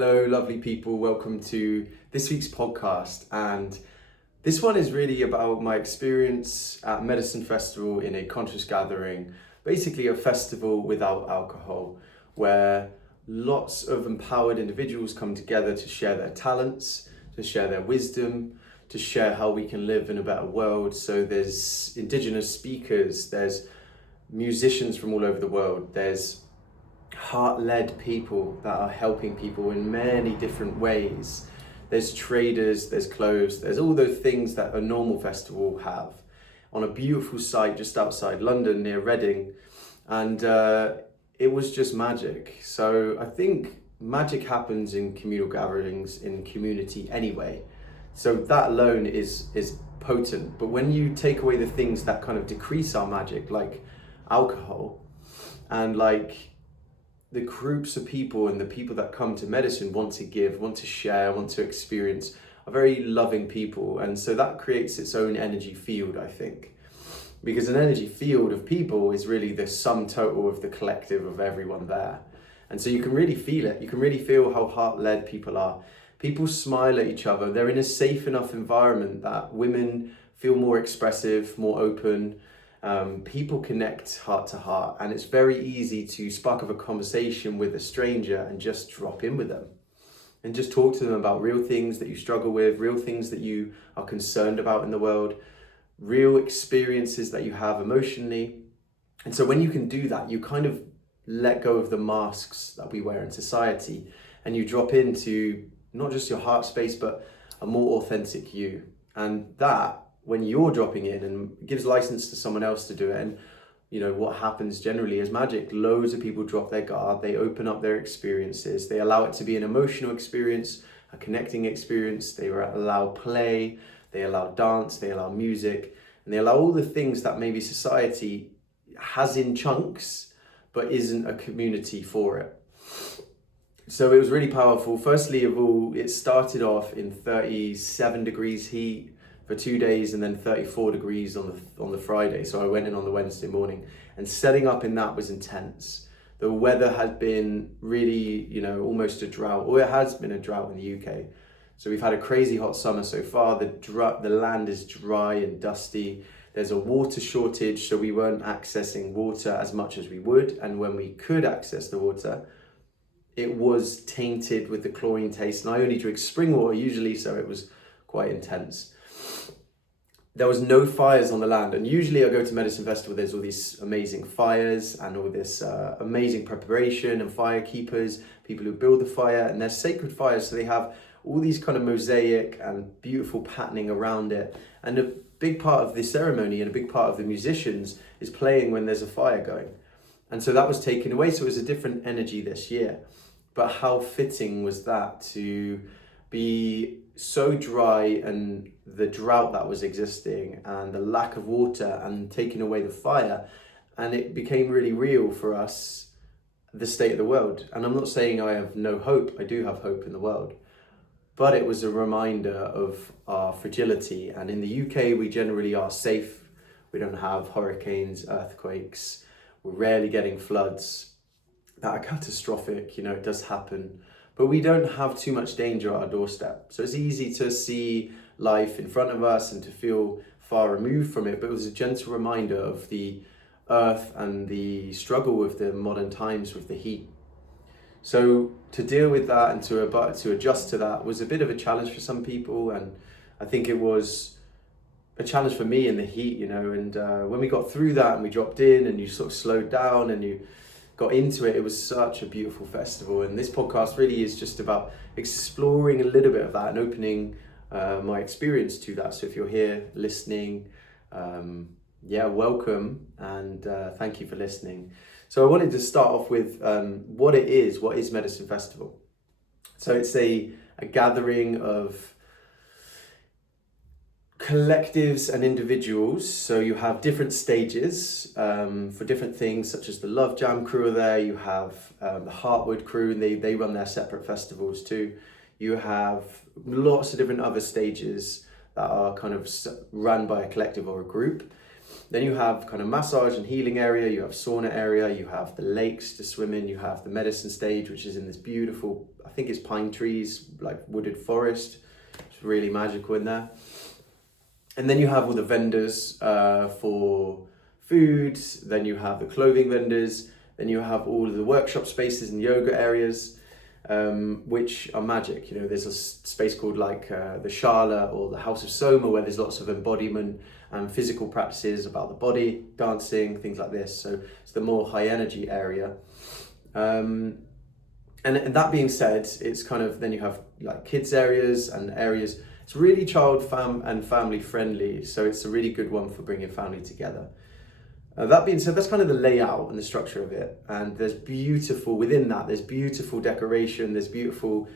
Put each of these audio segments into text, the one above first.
Hello, lovely people. Welcome to this week's podcast. And this one is really about my experience at Medicine Festival in a conscious gathering, basically a festival without alcohol, where lots of empowered individuals come together to share their talents, to share their wisdom, to share how we can live in a better world. So there's indigenous speakers, there's musicians from all over the world, there's heart-led people that are helping people in many different ways. There's traders, there's clothes, there's all those things that a normal festival have on a beautiful site just outside London near Reading, and it was just magic. So I think magic happens in communal gatherings, in community anyway, so that alone is potent. But when you take away the things that kind of decrease our magic, like alcohol, and like the groups of people and the people that come to medicine want to give, want to share, want to experience, are very loving people. And so that creates its own energy field, I think. Because an energy field of people is really the sum total of the collective of everyone there. And so you can really feel it. You can really feel how heart-led people are. People smile at each other. They're in a safe enough environment that women feel more expressive, more open. People connect heart to heart, and it's very easy to spark up a conversation with a stranger and just drop in with them and just talk to them about real things that you struggle with, real things that you are concerned about in the world, real experiences that you have emotionally. And so when you can do that, you kind of let go of the masks that we wear in society, and you drop into not just your heart space, but a more authentic you. And that, when you're dropping in, and gives license to someone else to do it. And you know what happens generally is magic. Loads of people drop their guard, they open up their experiences, they allow it to be an emotional experience, a connecting experience, they allow play, they allow dance, they allow music, and they allow all the things that maybe society has in chunks but isn't a community for it. So it was really powerful. Firstly of all, it started off in 37 degrees heat for 2 days, and then 34 degrees on the Friday. So I went in on the Wednesday morning, and setting up in that was intense. The weather had been really, almost a drought, or it has been a drought in the UK. So we've had a crazy hot summer so far. The land is dry and dusty. There's a water shortage, so we weren't accessing water as much as we would. And when we could access the water, it was tainted with the chlorine taste. And I only drink spring water usually, so it was quite intense. There was no fires on the land, and usually I go to Medicine Festival, there's all these amazing fires and all this amazing preparation and fire keepers, people who build the fire, and they're sacred fires, so they have all these kind of mosaic and beautiful patterning around it. And a big part of the ceremony and a big part of the musicians is playing when there's a fire going. And so that was taken away, so it was a different energy this year. But how fitting was that to be so dry, and the drought that was existing and the lack of water and taking away the fire, and it became really real for us, the state of the world. And I'm not saying I have no hope, I do have hope in the world, but it was a reminder of our fragility. And in the UK we generally are safe. We don't have hurricanes, earthquakes, we're rarely getting floods that are catastrophic. It does happen, but we don't have too much danger at our doorstep. So it's easy to see life in front of us and to feel far removed from it. But it was a gentle reminder of the earth and the struggle with the modern times with the heat. So to deal with that and to adjust to that was a bit of a challenge for some people. And I think it was a challenge for me in the heat, and when we got through that and we dropped in and you sort of slowed down and you got into it, it was such a beautiful festival. And this podcast really is just about exploring a little bit of that and opening my experience to that. So if you're here listening, welcome, and thank you for listening. So I wanted to start off with what is Medicine Festival. So it's a gathering of collectives and individuals. So you have different stages for different things, such as the Love Jam crew are there. You have the Heartwood crew, and they run their separate festivals too. You have lots of different other stages that are kind of run by a collective or a group. Then you have kind of massage and healing area, you have sauna area, you have the lakes to swim in, you have the medicine stage, which is in this beautiful, I think it's pine trees, like wooded forest. It's really magical in there. And then you have all the vendors for food, then you have the clothing vendors, then you have all of the workshop spaces and yoga areas, which are magic. You know, there's a space called like the Shala or the House of Soma, where there's lots of embodiment and physical practices about the body, dancing, things like this. So it's the more high energy area. And that being said, it's kind of, then you have like kids areas and areas. It's really child and family friendly, so it's a really good one for bringing family together. That being said, that's kind of the layout and the structure of it. And there's beautiful decoration, there's beautiful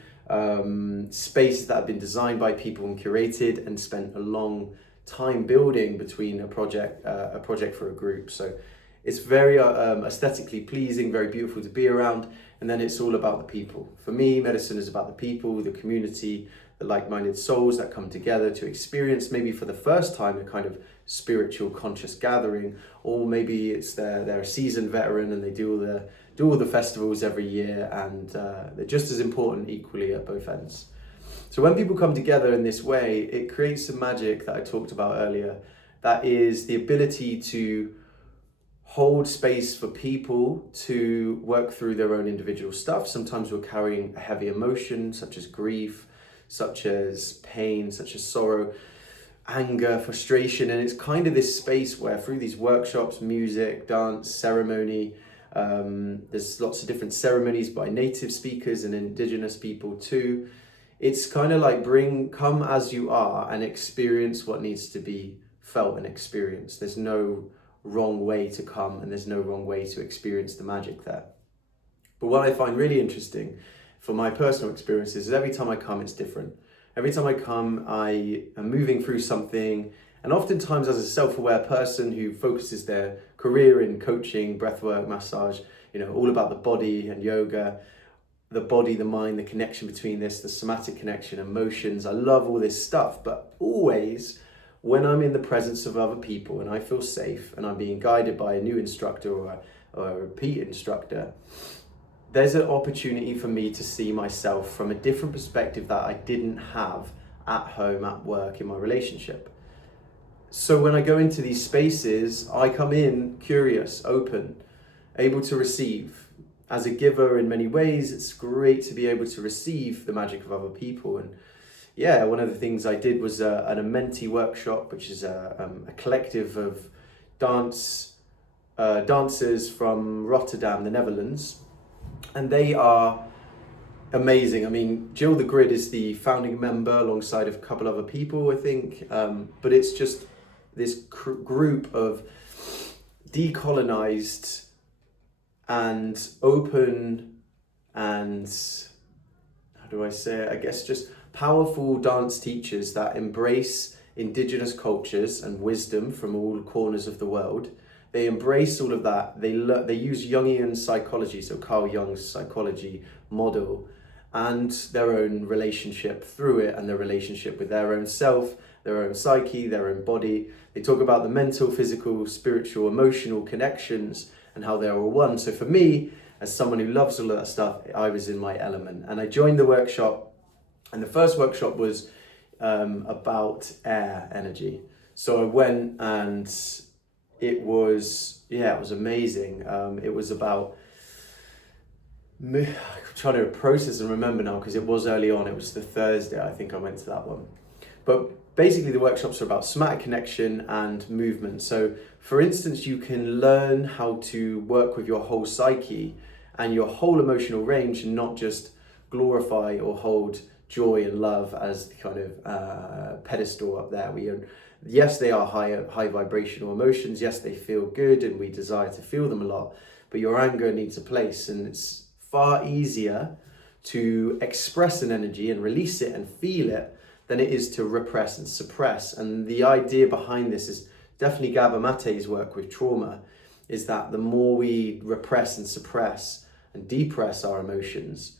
spaces that have been designed by people and curated and spent a long time building between a project for a group. So it's very aesthetically pleasing, very beautiful to be around. And then it's all about the people. For me, medicine is about the people, the community, the like-minded souls that come together to experience maybe for the first time a kind of spiritual conscious gathering, or maybe it's they're a seasoned veteran and they do all the festivals every year, and they're just as important equally at both ends. So when people come together in this way, it creates some magic that I talked about earlier. That is the ability to hold space for people to work through their own individual stuff. Sometimes we're carrying a heavy emotion, such as grief, such as pain, such as sorrow, anger, frustration. And it's kind of this space where through these workshops, music, dance, ceremony, there's lots of different ceremonies by native speakers and indigenous people too. It's kind of like come as you are and experience what needs to be felt and experienced. There's no wrong way to come and there's no wrong way to experience the magic there. But what I find really interesting for my personal experiences is every time I come, it's different. Every time I come, I am moving through something, and oftentimes as a self-aware person who focuses their career in coaching, breathwork, massage, all about the body and yoga, the body, the mind, the connection between this, the somatic connection, emotions. I love all this stuff, but always when I'm in the presence of other people and I feel safe and I'm being guided by a new instructor or a repeat instructor, there's an opportunity for me to see myself from a different perspective that I didn't have at home, at work, in my relationship. So when I go into these spaces, I come in curious, open, able to receive. As a giver in many ways, it's great to be able to receive the magic of other people. And yeah, one of the things I did was an Amenti workshop, which is a collective of dancers from Rotterdam, the Netherlands. And they are amazing. I mean, Jill the Grid is the founding member alongside of a couple other people, I think. But it's just this group of decolonized and open and, how do I say it? I guess just powerful dance teachers that embrace indigenous cultures and wisdom from all corners of the world. They embrace all of that. They use Jungian psychology, so Carl Jung's psychology model, and their own relationship through it, and their relationship with their own self, their own psyche, their own body. They talk about the mental, physical, spiritual, emotional connections and how they're all one. So for me, as someone who loves all of that stuff, I was in my element. And I joined the workshop, and the first workshop was about air energy. So I went, and it was amazing. It was about, I'm trying to process and remember now because it was early on. It was the Thursday, I think I went to that one. But basically the workshops are about somatic connection and movement. So for instance, you can learn how to work with your whole psyche and your whole emotional range, and not just glorify or hold joy and love as the kind of pedestal up there. Yes, they are high vibrational emotions. Yes, they feel good and we desire to feel them a lot, but your anger needs a place, and it's far easier to express an energy and release it and feel it than it is to repress and suppress. And the idea behind this is definitely Gabor Mate's work with trauma, is that the more we repress and suppress and depress our emotions,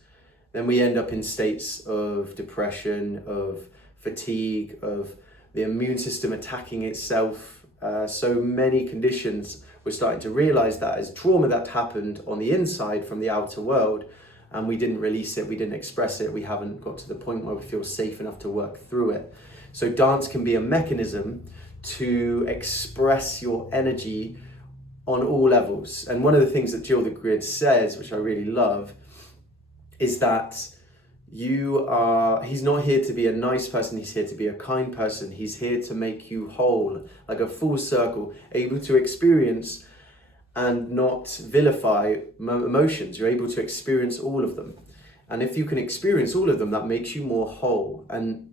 then we end up in states of depression, of fatigue, of the immune system attacking itself, So many conditions, we're starting to realize that as trauma that happened on the inside from the outer world, and we didn't release it, we didn't express it, we haven't got to the point where we feel safe enough to work through it. So dance can be a mechanism to express your energy on all levels. And one of the things that Jill the Grid says, which I really love, is that he's not here to be a nice person, he's here to be a kind person. He's here to make you whole, like a full circle, able to experience and not vilify emotions. You're able to experience all of them. And if you can experience all of them, that makes you more whole. And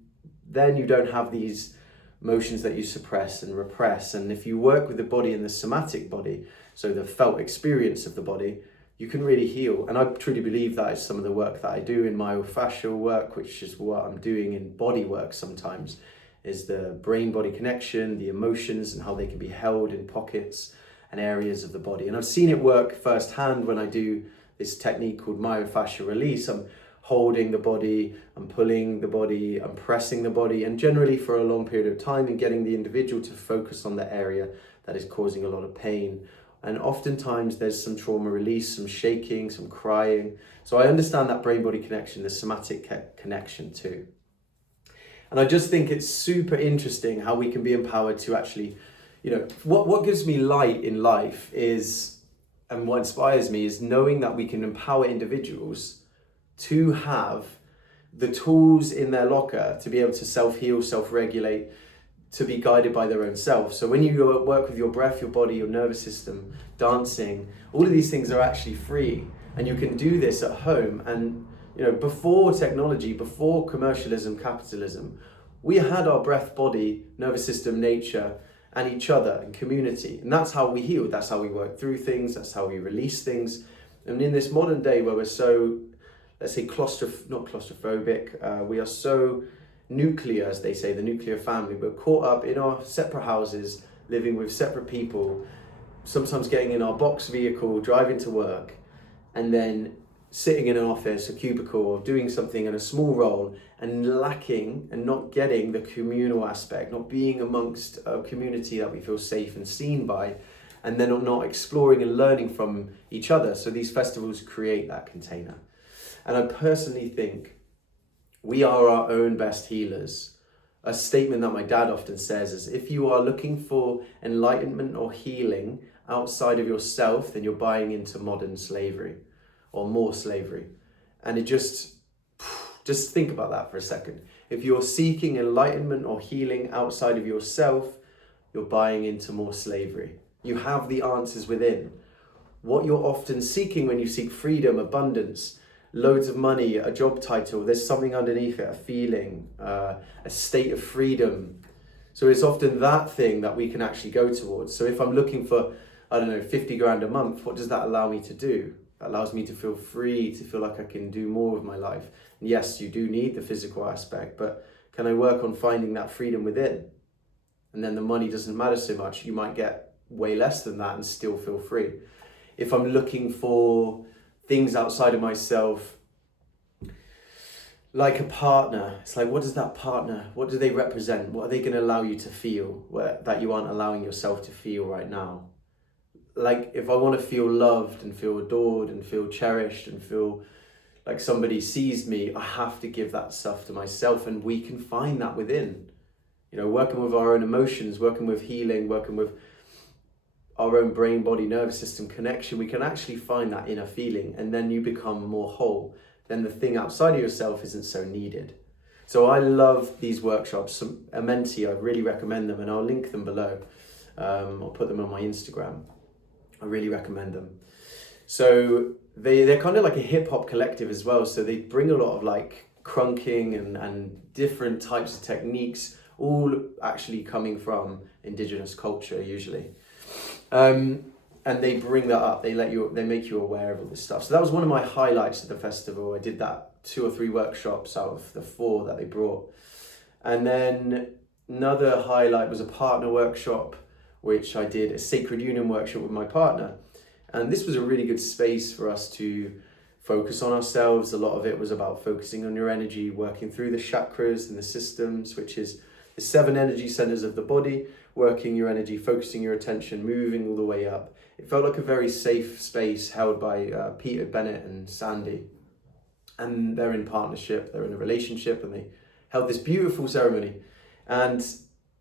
then you don't have these emotions that you suppress and repress. And if you work with the body and the somatic body, so the felt experience of the body, you can really heal. And I truly believe that is some of the work that I do in myofascial work, which is what I'm doing in body work sometimes, is the brain-body connection, the emotions and how they can be held in pockets and areas of the body. And I've seen it work firsthand when I do this technique called myofascial release. I'm holding the body, I'm pulling the body, I'm pressing the body, and generally for a long period of time, and getting the individual to focus on the area that is causing a lot of pain. And oftentimes there's some trauma release, some shaking, some crying. So I understand that brain-body connection, the somatic connection too. And I just think it's super interesting how we can be empowered to actually, what gives me light in life is, and what inspires me is knowing that we can empower individuals to have the tools in their locker to be able to self-heal, self-regulate, to be guided by their own self. So when you work with your breath, your body, your nervous system, dancing, all of these things are actually free. And you can do this at home. And before technology, before commercialism, capitalism, we had our breath, body, nervous system, nature, and each other and community. And that's how we healed. That's how we work through things. That's how we release things. And in this modern day where we're so, let's say, not claustrophobic, we are so nuclear, as they say, the nuclear family. We're caught up in our separate houses, living with separate people, sometimes getting in our box vehicle, driving to work, and then sitting in an office, a cubicle, or doing something in a small role, and lacking and not getting the communal aspect, not being amongst a community that we feel safe and seen by, and then not exploring and learning from each other. So these festivals create that container. And I personally think we are our own best healers. A statement that my dad often says is, if you are looking for enlightenment or healing outside of yourself, then you're buying into modern slavery or more slavery. And it just think about that for a second. If you're seeking enlightenment or healing outside of yourself, you're buying into more slavery. You have the answers within. What you're often seeking when you seek freedom, abundance, loads of money, a job title, there's something underneath it, a feeling, a state of freedom. So it's often that thing that we can actually go towards. So if I'm looking for, 50 grand a month, what does that allow me to do? That allows me to feel free, to feel like I can do more with my life. And yes, you do need the physical aspect, but can I work on finding that freedom within? And then the money doesn't matter so much. You might get way less than that and still feel free. If I'm looking for things outside of myself, like a partner, it's like, what does that partner, what do they represent? What are they going to allow you to feel that you aren't allowing yourself to feel right now? Like, if I want to feel loved and feel adored and feel cherished and feel like somebody sees me, I have to give that stuff to myself. And we can find that within, working with our own emotions, working with healing, working with our own brain, body, nervous system connection. We can actually find that inner feeling, and then you become more whole. Then the thing outside of yourself isn't so needed. So I love these workshops. Amenti, I really recommend them, and I'll link them below. I'll put them on my Instagram. I really recommend them. So they're kind of like a hip hop collective as well. So they bring a lot of like crunking and different types of techniques, all actually coming from indigenous culture usually. And they bring that up. They make you aware of all this stuff. So that was one of my highlights of the festival. I did that 2 or 3 workshops out of the 4 that they brought. And then another highlight was a partner workshop, which I did a sacred union workshop with my partner. And this was a really good space for us to focus on ourselves. A lot of it was about focusing on your energy, working through the chakras and the systems, which is The 7 energy centers of the body, working your energy, focusing your attention, moving all the way up. It felt like a very safe space held by Peter Bennett and Sandy. And they're in partnership, they're in a relationship, and they held this beautiful ceremony. And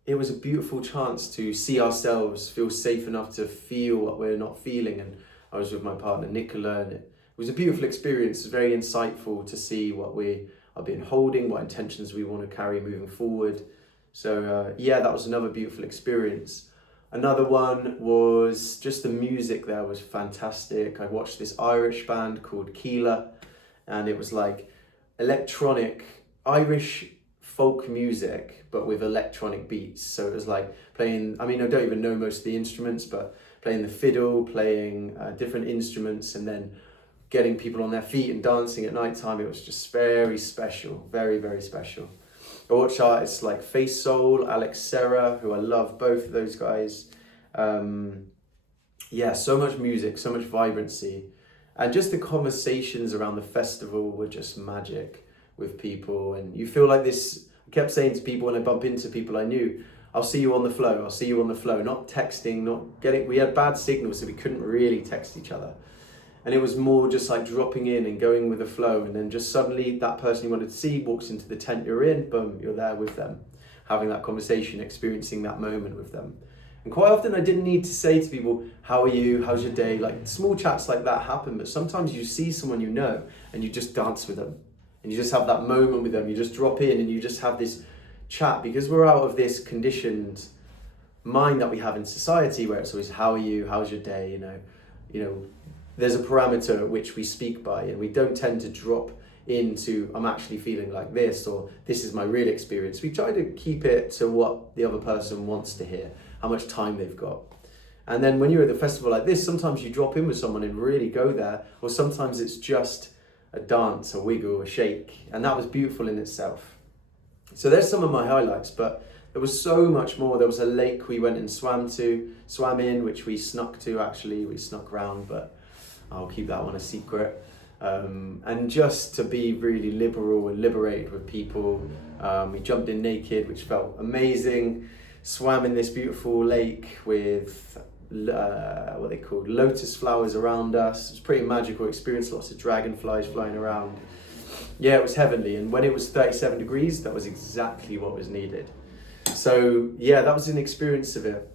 it was a beautiful chance to see ourselves, feel safe enough to feel what we're not feeling. And I was with my partner Nicola, and it was a beautiful experience. It was very insightful to see what we have been holding, what intentions we want to carry moving forward. So yeah, that was another beautiful experience. Another one was just the music there was fantastic. I watched this Irish band called Keela, and it was like electronic Irish folk music, but with electronic beats. So it was like playing, I mean, I don't even know most of the instruments, but playing the fiddle, playing different instruments, and then getting people on their feet and dancing at night time. It was just very special, very, very special. I watch artists like Face Soul, Alex Serra, who I love, both of those guys. Yeah, so much music, so much vibrancy. And just the conversations around the festival were just magic with people. And you feel like this, I kept saying to people when I bump into people I knew, I'll see you on the flow, I'll see you on the flow. Not texting, not getting, we had bad signals, so we couldn't really text each other. And it was more just like dropping in and going with the flow, and then just suddenly that person you wanted to see walks into the tent you're in, boom, you're there with them, having that conversation, experiencing that moment with them. And quite often I didn't need to say to people, how are you, how's your day? Like small chats like that happen, but sometimes you see someone you know and you just dance with them. And you just have that moment with them, you just drop in and you just have this chat, because we're out of this conditioned mind that we have in society where it's always, how are you, how's your day, you know, there's a parameter at which we speak by, and we don't tend to drop into, I'm actually feeling like this, or this is my real experience. We try to keep it to what the other person wants to hear, how much time they've got. And then when you're at a festival like this, sometimes you drop in with someone and really go there, or sometimes it's just a dance, a wiggle, a shake, and that was beautiful in itself. So there's some of my highlights, but there was so much more. There was a lake we went and swam in, which we snuck to actually, we snuck round, but I'll keep that one a secret. And just to be really liberal and liberated with people. We jumped in naked, which felt amazing. Swam in this beautiful lake with what they called lotus flowers around us. It was a pretty magical experience, lots of dragonflies flying around. Yeah, it was heavenly. And when it was 37 degrees, that was exactly what was needed. So yeah, that was an experience of it.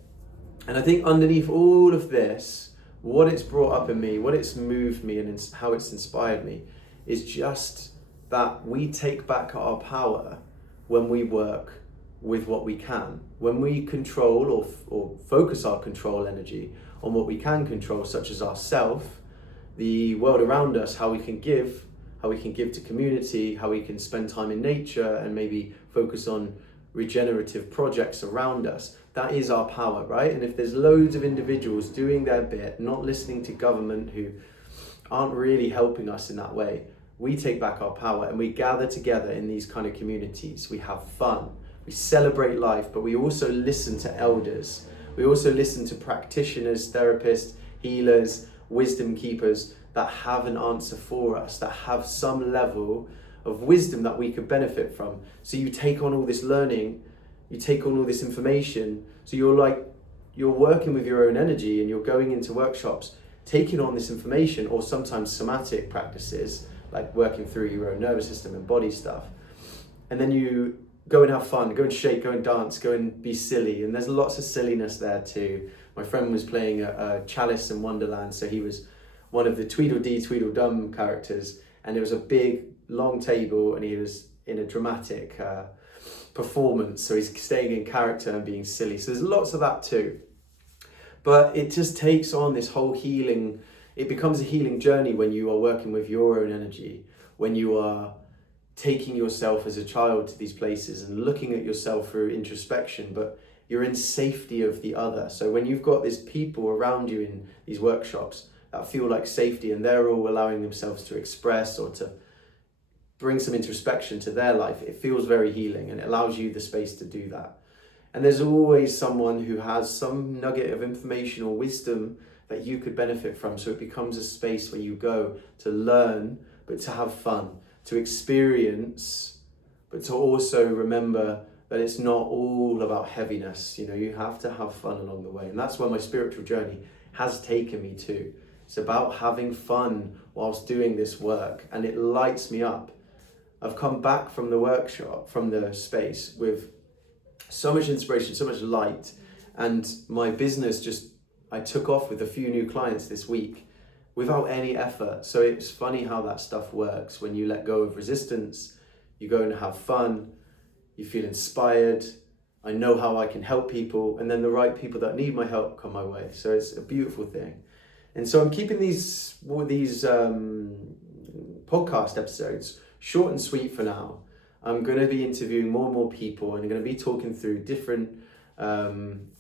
And I think underneath all of this, what it's brought up in me, what it's moved me, and how it's inspired me is just that we take back our power when we work with what we can. When we control or focus our control energy on what we can control, such as ourself, the world around us, how we can give to community, how we can spend time in nature, and maybe focus on regenerative projects around us. That is our power, right? And if there's loads of individuals doing their bit, not listening to government who aren't really helping us in that way, we take back our power and we gather together in these kind of communities. We have fun, we celebrate life, but we also listen to elders. We also listen to practitioners, therapists, healers, wisdom keepers that have an answer for us, that have some level of wisdom that we could benefit from. So you take on all this learning, you take on all this information, so you're working with your own energy and you're going into workshops, taking on this information, or sometimes somatic practices, like working through your own nervous system and body stuff. And then you go and have fun, go and shake, go and dance, go and be silly. And there's lots of silliness there too. My friend was playing a Chalice in Wonderland, so he was one of the Tweedledee Tweedledum characters, and it was a big long table and he was in a dramatic performance, so he's staying in character and being silly. So there's lots of that too, but it just takes on this whole healing. It becomes a healing journey when you are working with your own energy, when you are taking yourself as a child to these places and looking at yourself through introspection, but you're in safety of the other. So when you've got these people around you in these workshops that feel like safety, and they're all allowing themselves to express or to bring some introspection to their life, it feels very healing, and it allows you the space to do that. And there's always someone who has some nugget of information or wisdom that you could benefit from. So it becomes a space where you go to learn, but to have fun, to experience, but to also remember but it's not all about heaviness. You know, you have to have fun along the way. And that's where my spiritual journey has taken me to. It's about having fun whilst doing this work, and it lights me up. I've come back from the workshop, from the space, with so much inspiration, so much light, and my business I took off with a few new clients this week without any effort. So it's funny how that stuff works. When you let go of resistance, you go and have fun, you feel inspired, I know how I can help people, and then the right people that need my help come my way. So it's a beautiful thing. And so I'm keeping these podcast episodes short and sweet for now. I'm going to be interviewing more and more people, and I'm going to be talking through different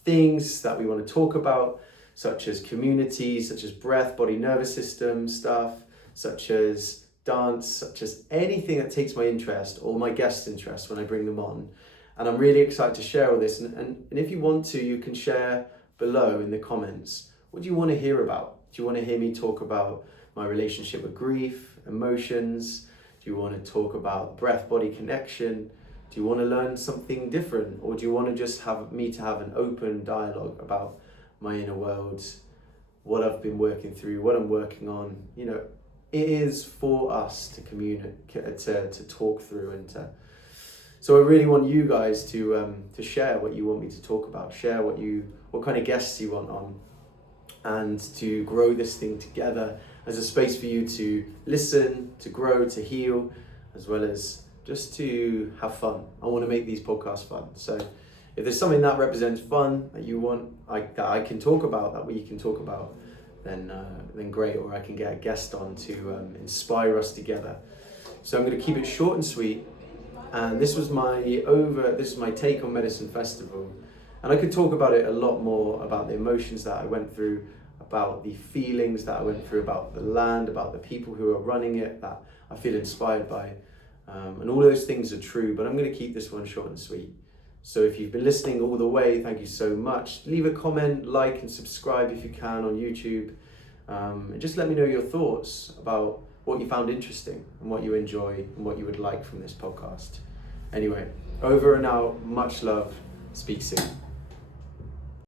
things that we want to talk about, such as community, such as breath, body, nervous system stuff, such as dance, such as anything that takes my interest or my guests' interest when I bring them on. And I'm really excited to share all this. And if you want to, you can share below in the comments. What do you want to hear about? Do you want to hear me talk about my relationship with grief, emotions? Do you want to talk about breath-body connection? Do you want to learn something different? Or do you want to just have me to have an open dialogue about my inner world, what I've been working through, what I'm working on? You know, it is for us to communicate, to talk through, and so I really want you guys to share what you want me to talk about, share what kind of guests you want on, and to grow this thing together as a space for you to listen, to grow, to heal, as well as just to have fun. I want to make these podcasts fun. So if there's something that represents fun that you want, that I can talk about, that we can talk about, then great. Or I can get a guest on to inspire us together. So I'm going to keep it short and sweet. And this is my take on Medicine Festival. And I could talk about it a lot more, about the emotions that I went through, about the feelings that I went through, about the land, about the people who are running it that I feel inspired by. And all those things are true, but I'm going to keep this one short and sweet. So if you've been listening all the way, thank you so much. Leave a comment, like and subscribe if you can on YouTube. And just let me know your thoughts about what you found interesting and what you enjoy and what you would like from this podcast. Anyway, over and out, much love, speak soon.